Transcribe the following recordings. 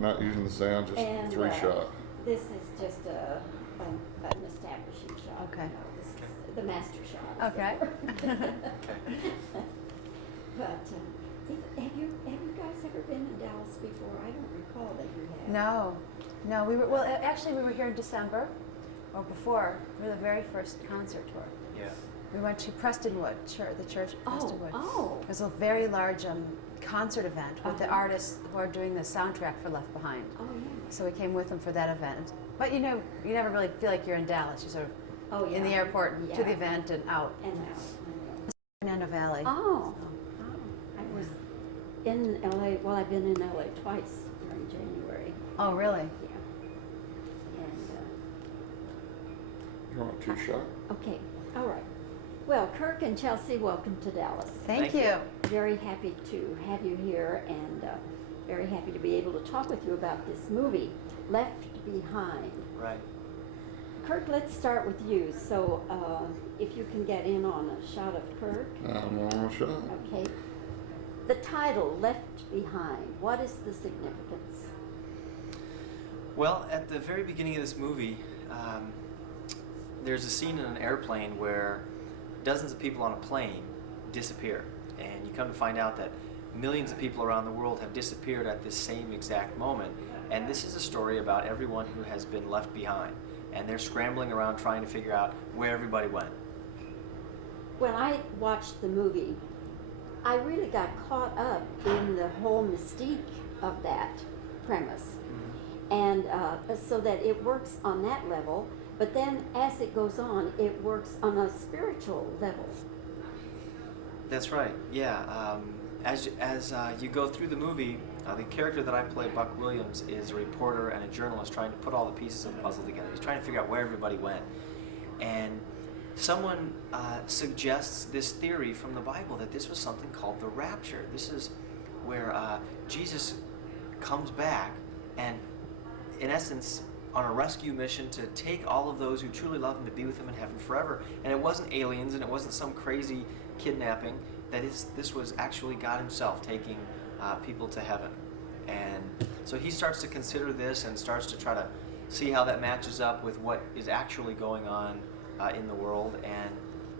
Not using the sound, just And, 3-shot. This is just an establishing shot. Okay. This is the master shot. Okay. But have you guys ever been in Dallas before? I don't recall that you have. No, we were here in December, or before, for the very first concert tour. Yeah. We went to Prestonwood Church, the church at Prestonwood. Oh. It was a very large concert event with the artists who are doing the soundtrack for Left Behind. Oh, yeah. So we came with them for that event. But you know, you never really feel like you're in Dallas. You're sort of in the airport and to the event and out. And out. Fernando Valley. Oh. I was in LA. Well, I've been in LA twice during January. Oh, really? Yeah. And You want a 2-shot? okay. All right. Well, Kirk and Chelsea, welcome to Dallas. Thank you. Very happy to have you here, and very happy to be able to talk with you about this movie, Left Behind. Right. Kirk, let's start with you. So, if you can get in on a shot of Kirk. I'm on a shot. Okay. The title, Left Behind, what is the significance? Well, at the very beginning of this movie, there's a scene in an airplane where dozens of people on a plane disappear. And you come to find out that millions of people around the world have disappeared at this same exact moment. And this is a story about everyone who has been left behind. And they're scrambling around trying to figure out where everybody went. When I watched the movie, I really got caught up in the whole mystique of that premise. And so that it works on that level, but then as it goes on, it works on a spiritual level. That's right, yeah. As you go through the movie, the character that I play, Buck Williams, is a reporter and a journalist trying to put all the pieces of the puzzle together. He's trying to figure out where everybody went. And someone suggests this theory from the Bible that this was something called the rapture. This is where Jesus comes back and, in essence, on a rescue mission to take all of those who truly love him to be with him in heaven forever. And it wasn't aliens, and it wasn't some crazy kidnapping. This was actually God himself taking people to heaven. And so he starts to consider this and starts to try to see how that matches up with what is actually going on in the world, and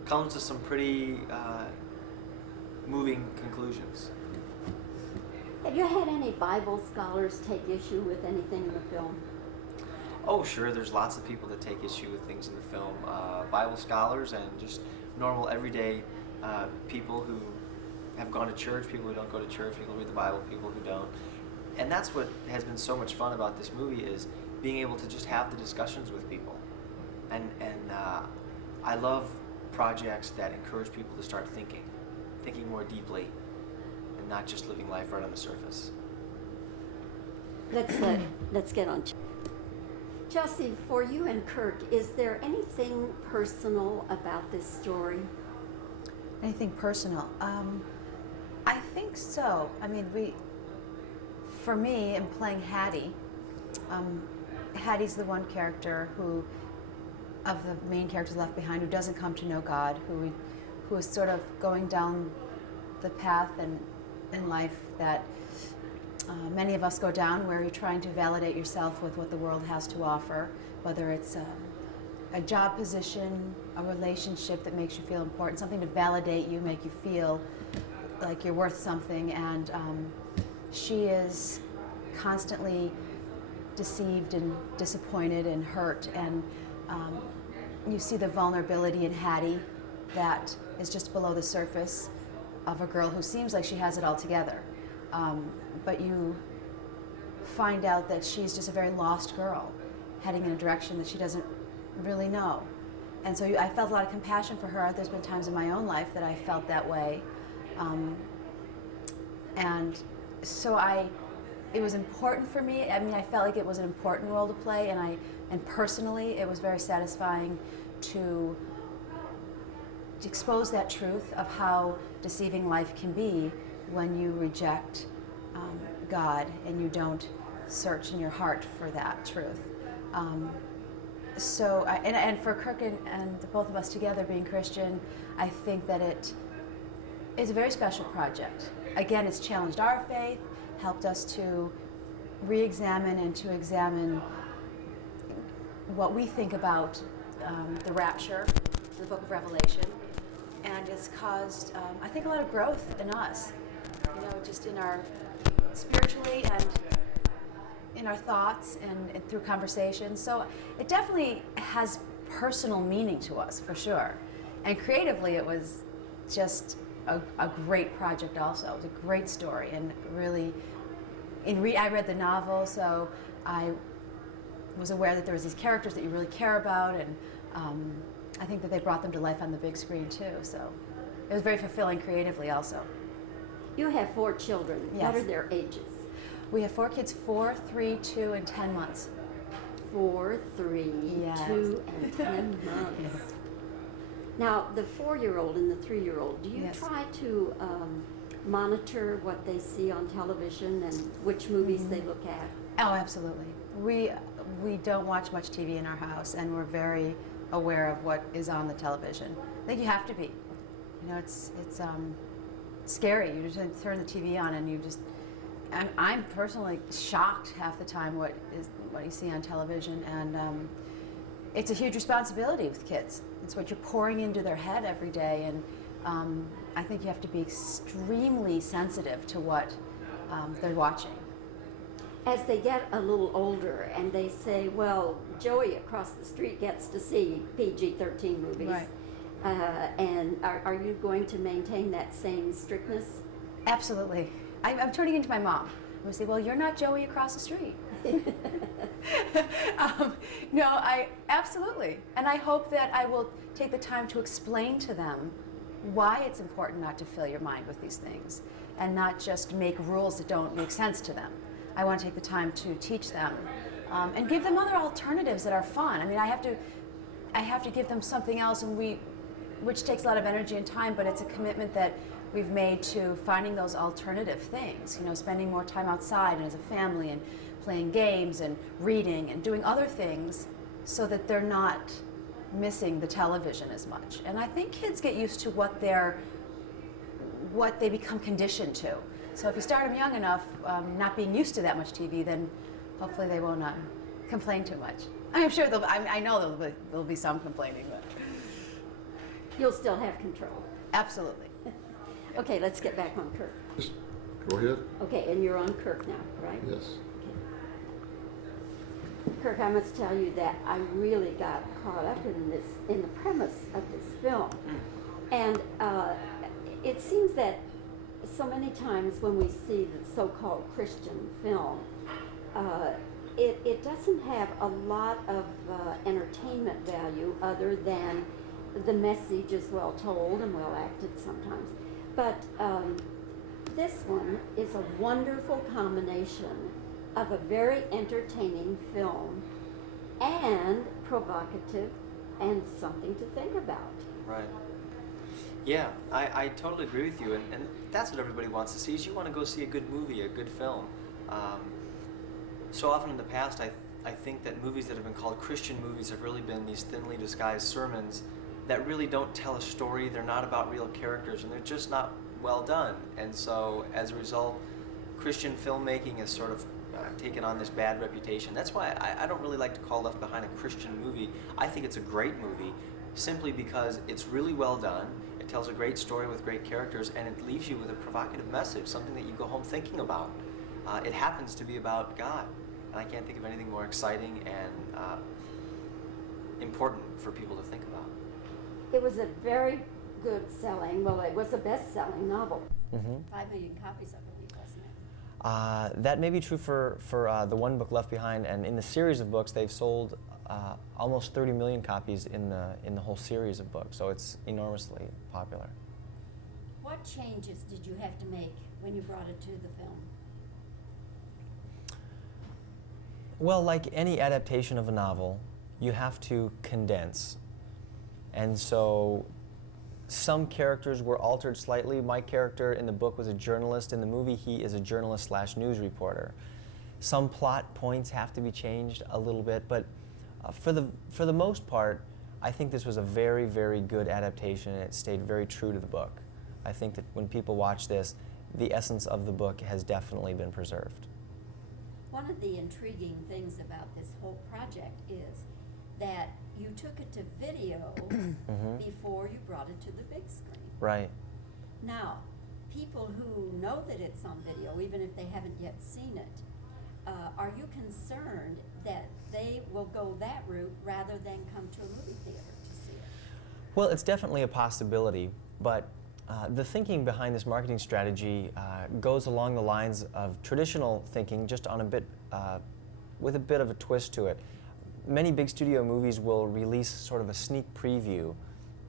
comes to some pretty moving conclusions. Have you had any Bible scholars take issue with anything in the film? Oh, sure, there's lots of people that take issue with things in the film. Bible scholars and just normal, everyday people who have gone to church, people who don't go to church, people who read the Bible, people who don't. And that's what has been so much fun about this movie, is being able to just have the discussions with people. And I love projects that encourage people to start thinking more deeply, and not just living life right on the surface. Let's get on. Chelsea, for you and Kirk, is there anything personal about this story? Anything personal? I think so. I mean, for me, in playing Hattie, Hattie's the one character who, of the main characters left behind, who doesn't come to know God, who is sort of going down the path in life that many of us go down, where you're trying to validate yourself with what the world has to offer, whether it's a job position, a relationship that makes you feel important, something to validate you, make you feel like you're worth something. And she is constantly deceived and disappointed and hurt, and you see the vulnerability in Hattie that is just below the surface of a girl who seems like she has it all together. But you find out that she's just a very lost girl, heading in a direction that she doesn't really know. And so I felt a lot of compassion for her. There's been times in my own life that I felt that way. And so it was important for me. I mean, I felt like it was an important role to play, and personally, it was very satisfying to expose that truth of how deceiving life can be when you reject God and you don't search in your heart for that truth. And for Kirk and both of us together being Christian, I think that it is a very special project. Again, it's challenged our faith, helped us to re-examine and to examine what we think about the rapture, the book of Revelation, and it's caused, I think, a lot of growth in us, just in our spiritually and in our thoughts and through conversations. So it definitely has personal meaning to us, for sure. And creatively, it was just a great project also. It was a great story, and really, I read the novel, so I was aware that there was these characters that you really care about, and I think that they brought them to life on the big screen too. So it was very fulfilling creatively also. You have 4 children. Yes. What are their ages? We have 4 kids, 4, 3, 2, and 10 months. 4, 3, Yes. 2, and 10 months. Yes. Now, the 4-year-old and the 3-year-old, do you Yes. try to monitor what they see on television and which movies they look at? Oh, absolutely. We don't watch much TV in our house, and we're very aware of what is on the television. I think you have to be. It's scary. You just turn the TV on, and I'm personally shocked half the time what you see on television, and it's a huge responsibility with kids. It's what you're pouring into their head every day, and I think you have to be extremely sensitive to what they're watching. As they get a little older and they say, well, Joey across the street gets to see PG-13 movies, Right. And are you going to maintain that same strictness? Absolutely. I'm turning into my mom. I would say, well, you're not Joey across the street. No, absolutely. And I hope that I will take the time to explain to them why it's important not to fill your mind with these things and not just make rules that don't make sense to them. I want to take the time to teach them and give them other alternatives that are fun. I mean, I have to give them something else, which takes a lot of energy and time, but it's a commitment that we've made to finding those alternative things, spending more time outside and as a family and playing games and reading and doing other things so that they're not missing the television as much. And I think kids get used to what they become conditioned to. So if you start them young enough, not being used to that much TV, then hopefully they won't complain too much. I'm sure I know there'll be some complaining, but You'll still have control. absolutely. Okay, let's get back on Kirk. Just go ahead. Okay, and you're on Kirk now, right? Yes. Kirk, I must tell you that I really got caught up in the premise of this film. And it seems that so many times when we see the so-called Christian film, it doesn't have a lot of entertainment value other than the message is well told and well acted sometimes. But this one is a wonderful combination of a very entertaining film and provocative and something to think about. Right. Yeah, I totally agree with you, and that's what everybody wants to see, is you want to go see a good movie, a good film. So often in the past, I think that movies that have been called Christian movies have really been these thinly disguised sermons that really don't tell a story, they're not about real characters, and they're just not well done. And so, as a result, Christian filmmaking has sort of taken on this bad reputation. That's why I don't really like to call Left Behind a Christian movie. I think it's a great movie, simply because it's really well done, it tells a great story with great characters, and it leaves you with a provocative message, something that you go home thinking about. It happens to be about God, and I can't think of anything more exciting and important for people to think about. It was a very good selling, well, it was a best-selling novel. Mm-hmm. 5 million copies, I believe, wasn't it? That may be true for the one book, Left Behind, and in the series of books, they've sold almost 30 million copies in the whole series of books, so it's enormously popular. What changes did you have to make when you brought it to the film? Well, like any adaptation of a novel, you have to condense. And so some characters were altered slightly. My character in the book was a journalist. In the movie, he is a journalist/news reporter. Some plot points have to be changed a little bit, but for the most part, I think this was a very, very good adaptation, and it stayed very true to the book. I think that when people watch this, the essence of the book has definitely been preserved. One of the intriguing things about this whole project is that you took it to video before you brought it to the big screen. Right. Now, people who know that it's on video, even if they haven't yet seen it, are you concerned that they will go that route rather than come to a movie theater to see it? Well, it's definitely a possibility, but the thinking behind this marketing strategy goes along the lines of traditional thinking, just on a bit, with a bit of a twist to it. Many big studio movies will release sort of a sneak preview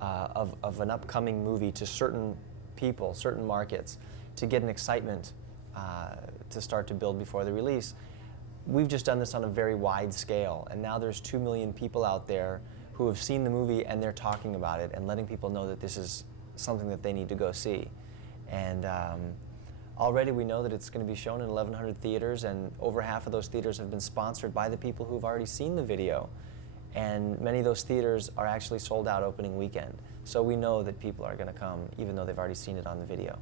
of an upcoming movie to certain people, certain markets, to get an excitement to start to build before the release. We've just done this on a very wide scale, and now there's 2 million people out there who have seen the movie and they're talking about it and letting people know that this is something that they need to go see. And already we know that it's going to be shown in 1,100 theaters, and over half of those theaters have been sponsored by the people who've already seen the video. And many of those theaters are actually sold out opening weekend. So we know that people are going to come even though they've already seen it on the video.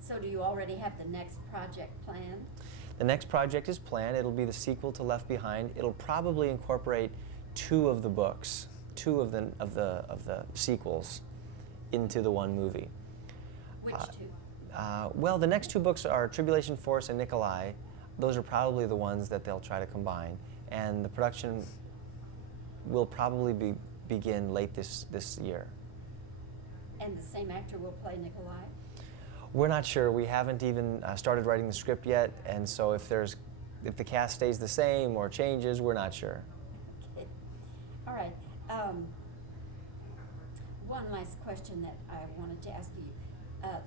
So do you already have the next project planned? The next project is planned. It'll be the sequel to Left Behind. It'll probably incorporate 2 of the books, 2 of the sequels into the one movie. Which 2? Well, the next 2 books are Tribulation Force and Nikolai. Those are probably the ones that they'll try to combine. And the production will probably begin late this year. And the same actor will play Nikolai? We're not sure. We haven't even started writing the script yet, and so if the cast stays the same or changes, we're not sure. Okay. All right. One last question that I wanted to ask you.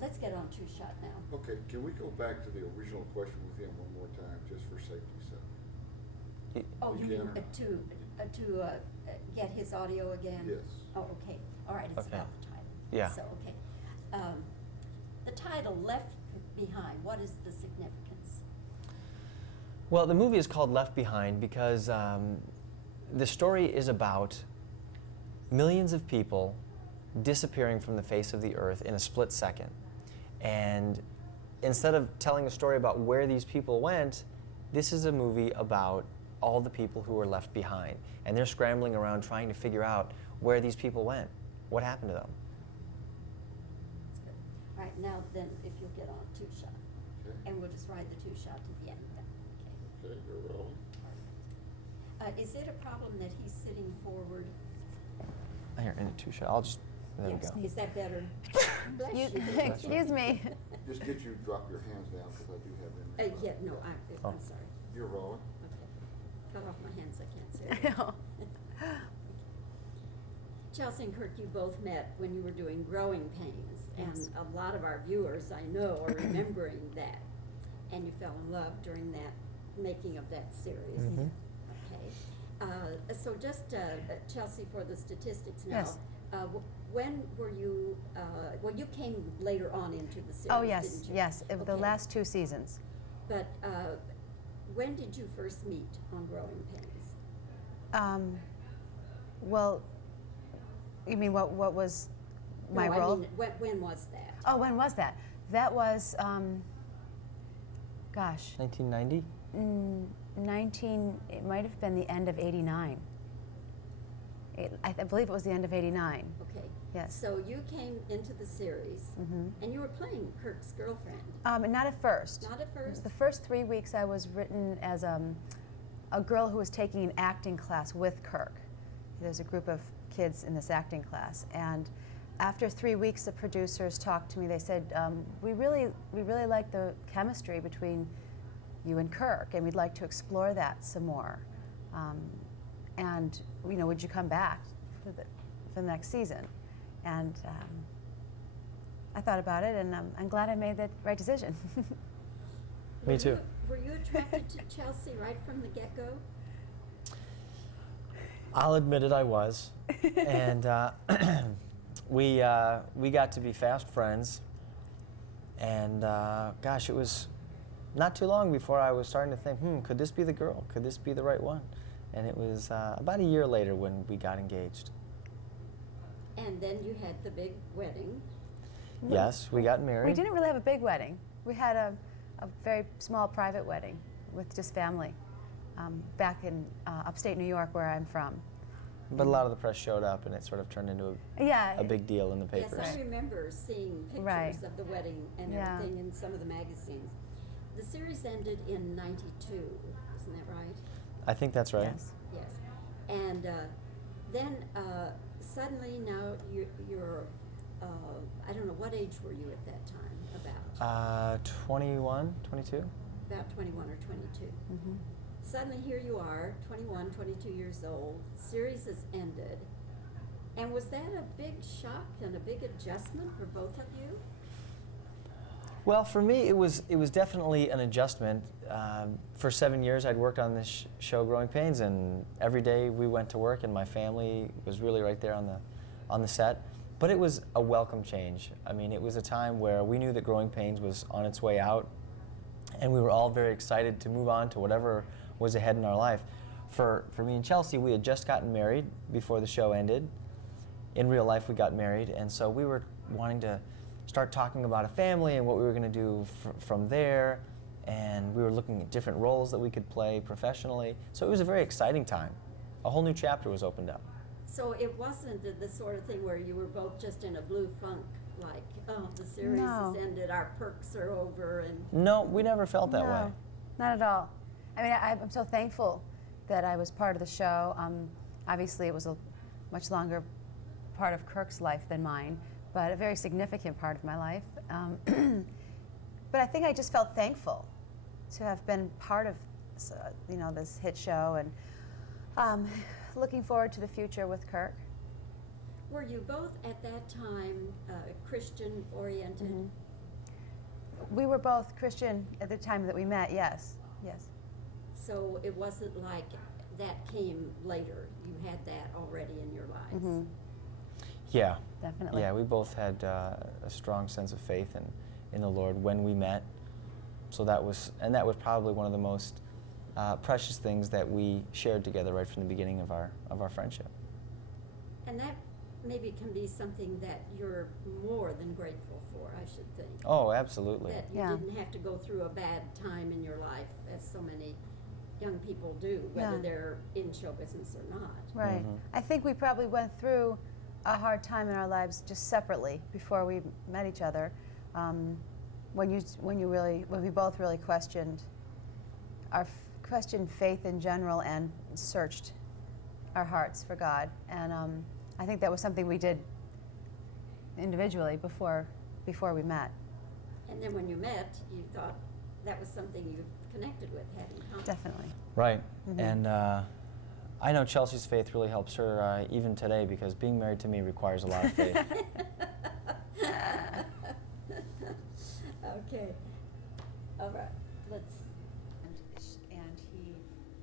Let's get on Two Shot now. Okay, can we go back to the original question with him one more time, just for safety's sake? Oh, you We mean can. to get his audio again? Yes. Oh, okay. All right, it's Okay. about the title. Yeah. So, okay. The title, Left Behind, what is the significance? Well, the movie is called Left Behind because the story is about millions of people disappearing from the face of the earth in a split second. And instead of telling a story about where these people went, this is a movie about all the people who were left behind. And they're scrambling around trying to figure out where these people went, what happened to them. That's good. All right, now then, if you'll get on Two Shot. Okay. And we'll just ride the Two Shot to the end then. Okay. Okay, you're rolling. Is it a problem that he's sitting forward? Here, in a 2-shot. I'll just, there Yes. we go. Is that better? Bless You, you. excuse me. Just get you to drop your hands down, because I do have them. Yeah, no, Oh. I'm sorry. You're rolling. Okay. Cut off my hands, I can't say I it. know. Chelsea and Kirk, you both met when you were doing Growing Pains, Yes. and a lot of our viewers, I know, are remembering that. And you fell in love during that making of that series. Mhm. Okay. So just, Chelsea, for the statistics now. Yes. When were you, well, you came later on into the series, Oh, yes, didn't you? yes, the Okay. last 2 seasons. But when did you first meet on Growing Pains? Well, you mean what was my No, role? I mean, when was that? Oh, when was that? That was, gosh, 1990? 19, it might have been the end of 89. I believe it was the end of 89. Okay. Yes. So you came into the series, and you were playing Kirk's girlfriend. Not at first. Not at first? The first 3 weeks I was written as a girl who was taking an acting class with Kirk. There's a group of kids in this acting class, and after 3 weeks the producers talked to me. They said, we really like the chemistry between you and Kirk, and we'd like to explore that some more. And would you come back for the next season? And I thought about it, and I'm glad I made the right decision. Me too. Were you attracted to Chelsea right from the get-go? I'll admit it, I was. And we got to be fast friends. And gosh, it was not too long before I was starting to think, could this be the girl? Could this be the right one? And it was about a year later when we got engaged. And then you had the big wedding. Yes, we got married. We didn't really have a big wedding. We had a very small private wedding. with just family, back in upstate New York, where I'm from. But a lot of the press showed up, and it sort of turned into Yeah. a big deal in the Yes, papers. I remember seeing pictures Right. of the wedding and Yeah. everything in some of the magazines. The series ended in '92, isn't that right? I think that's right. Yes. Yes. And then suddenly now you're I don't know, what age were you at that time? About? 21, 22? About 21 or 22. Mm-hmm. Suddenly here you are, 21, 22 years old, series has ended. And was that a big shock and a big adjustment for both of you? Well, for me, it was definitely an adjustment. For 7 years, I'd worked on this show, Growing Pains, and every day we went to work, and my family was really right there on the set. But it was a welcome change. I mean, it was a time where we knew that Growing Pains was on its way out, and we were all very excited to move on to whatever was ahead in our life. For me and Chelsea, we had just gotten married before the show ended. In real life, we got married, and so we were wanting to start talking about a family and what we were going to do from there, and we were looking at different roles that we could play professionally. So it was a very exciting time. A whole new chapter was opened up. So it wasn't the sort of thing where you were both just in a blue funk, like, oh, the series No. has ended, our perks are over, and No, we never felt that way. No, not at all. I mean, I'm so thankful that I was part of the show. Obviously, it was a much longer part of Kirk's life than mine, but a very significant part of my life. But I think I just felt thankful to have been part of, this hit show, and looking forward to the future with Kirk. were you both at that time Christian oriented? Mm-hmm. We were both Christian at the time that we met. Yes. So it wasn't like that came later. You had that already in your lives. Mm-hmm. Yeah. Definitely. Yeah, we both had a strong sense of faith in the Lord when we met. So that was probably one of the most precious things that we shared together right from the beginning of our friendship. And that maybe can be something that you're more than grateful for, I should think. Oh, absolutely. That you Yeah. didn't have to go through a bad time in your life, as so many young people do, whether Yeah. they're in show business or not. Right. Mhm. I think we probably went through a hard time in our lives just separately before we met each other. When we both really questioned faith in general and searched our hearts for God, and I think that was something we did individually before we met. And then when you met, you thought that was something you connected with, had in common. Definitely. Right. Mhm. And I know Chelsea's faith really helps her even today, because being married to me requires a lot of faith. Okay. All right. Let's. And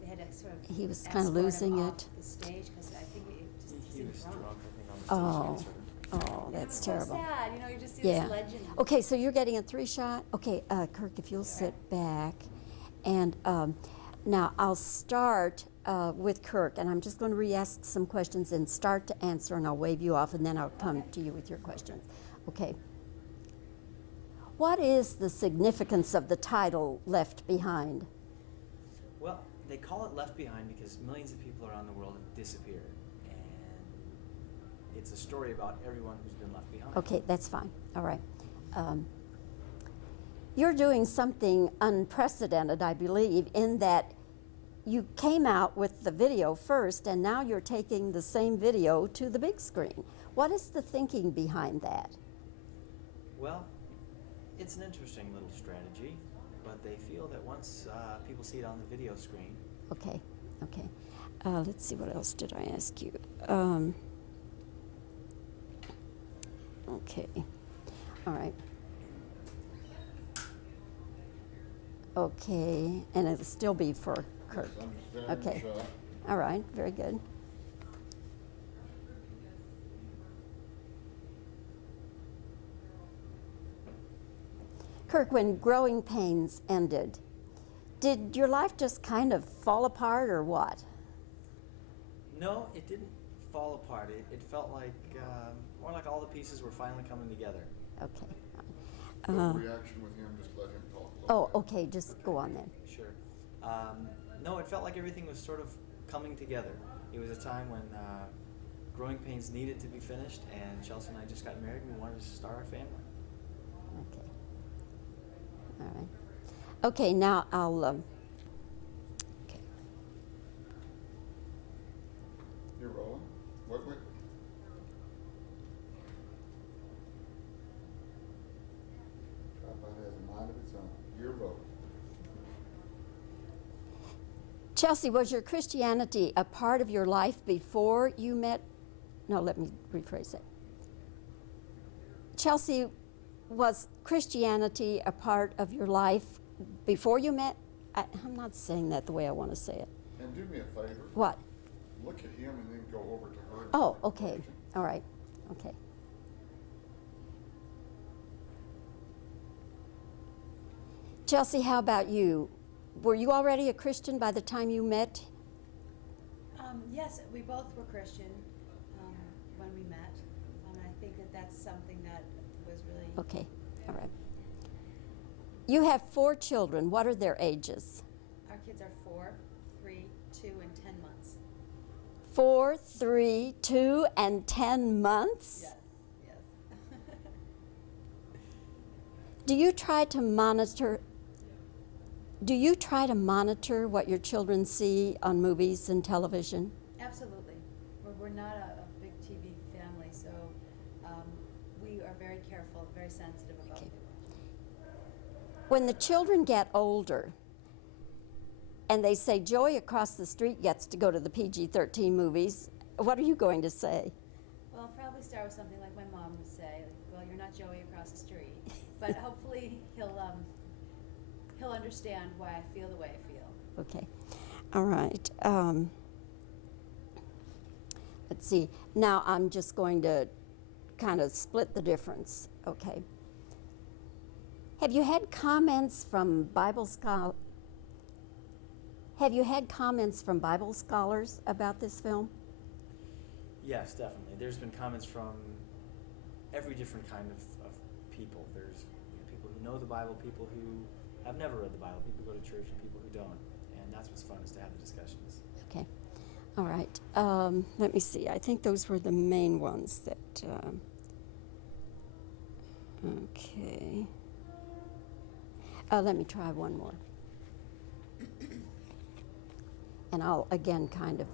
they had to sort of. He was kind of losing it. The stage because I think it just He was drunk, I think, Oh. on the stage. Oh, that's terrible. So sad, you just see Yeah. this legend. Okay, so you're getting a 3-shot? Okay, Kirk, if you'll sit back. And now I'll start with Kirk, and I'm just going to re-ask some questions and start to answer, and I'll wave you off, and then I'll come to you with your questions. Okay. What is the significance of the title Left Behind? Well, they call it Left Behind because millions of people around the world have disappeared. And it's a story about everyone who's been left behind. Okay, that's fine. All right. You're doing something unprecedented, I believe, in that you came out with the video first, and now you're taking the same video to the big screen. What is the thinking behind that? Well, it's an interesting little strategy, but they feel that once people see it on the video screen. Okay. Let's see, what else did I ask you? Okay. All right. Okay, and it'll still be for Kirk. Okay. All right, very good. Kirk, when Growing Pains ended, did your life just kind of fall apart or what? No, it didn't fall apart. It felt like more like all the pieces were finally coming together. Okay. No reaction with him, just let him talk a little Oh, bit. okay, just go on then. Sure. No, it felt like everything was sort of coming together. It was a time when Growing Pains needed to be finished, and Chelsea and I just got married, and we wanted to start our family. Okay. All right. Okay, now I'll. Okay. You're rolling? What? Tripod has a mind of its own. Your vote. Chelsea, was your Christianity a part of your life before you met? No, let me rephrase that. Chelsea, was Christianity a part of your life before you met? I'm not saying that the way I want to say it. And do me a favor. What? Look at him and then go over to her. Oh, okay. All right. Okay. Chelsea, how about you? Were you already a Christian by the time you met? Yes, we both were Christian when we met. I think that that's something that was really... Okay, all right. You have 4 children. What are their ages? Our kids are 4, 3, 2, and 10 months. 4, 3, 2, and 10 months? Yes, yes. Do you try to monitor what your children see on movies and television? Absolutely. We're not a big TV family, so we are very careful, very sensitive about Okay. it. When the children get older and they say Joey across the street gets to go to the PG-13 movies, what are you going to say? Well, I'll probably start with something like my mom would say, like, well, you're not Joey across the street. But hopefully he'll understand why I feel the way I feel. Okay, all right. Let's see. Now I'm just going to kind of split the difference. Okay. Have you had comments from Bible scholars about this film? Yes, definitely. There's been comments from every different kind of people. There's people who know the Bible, people who have never read the Bible, people who go to church, and people who don't. And that's what's fun, is to have the discussions. Okay. All right. Let me see. I think those were the main ones that. Okay. Let me try one more. And I'll again kind of.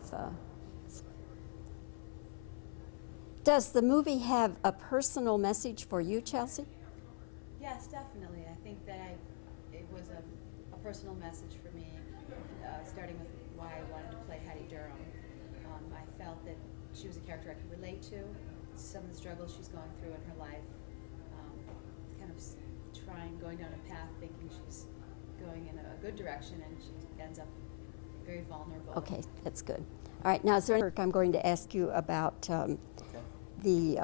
Does the movie have a personal message for you, Chelsea? Yes, definitely. I think that it was a personal message for me, starting with why I wanted to play Hattie Durham. I felt that she was a character I could relate to, some of the struggles she's going through in her life, kind of going down a path thinking she's going in a good direction, and she ends up very vulnerable. Okay, that's good. All right, now is there any, I'm going to ask you about the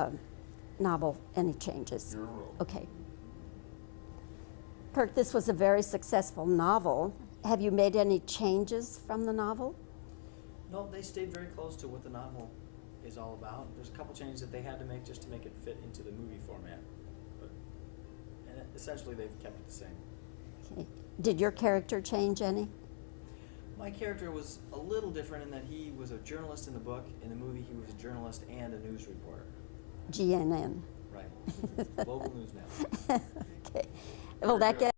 novel, any changes? Your role. Okay. Kirk, this was a very successful novel. Have you made any changes from the novel? No, they stayed very close to what the novel is all about. There's a couple changes that they had to make just to make it fit into the movie format. And essentially they've kept it the same. Okay. Did your character change any? My character was a little different in that he was a journalist in the book. In the movie, he was a journalist and a news reporter. GNN. Right. Global News Network. Okay. Well, that gets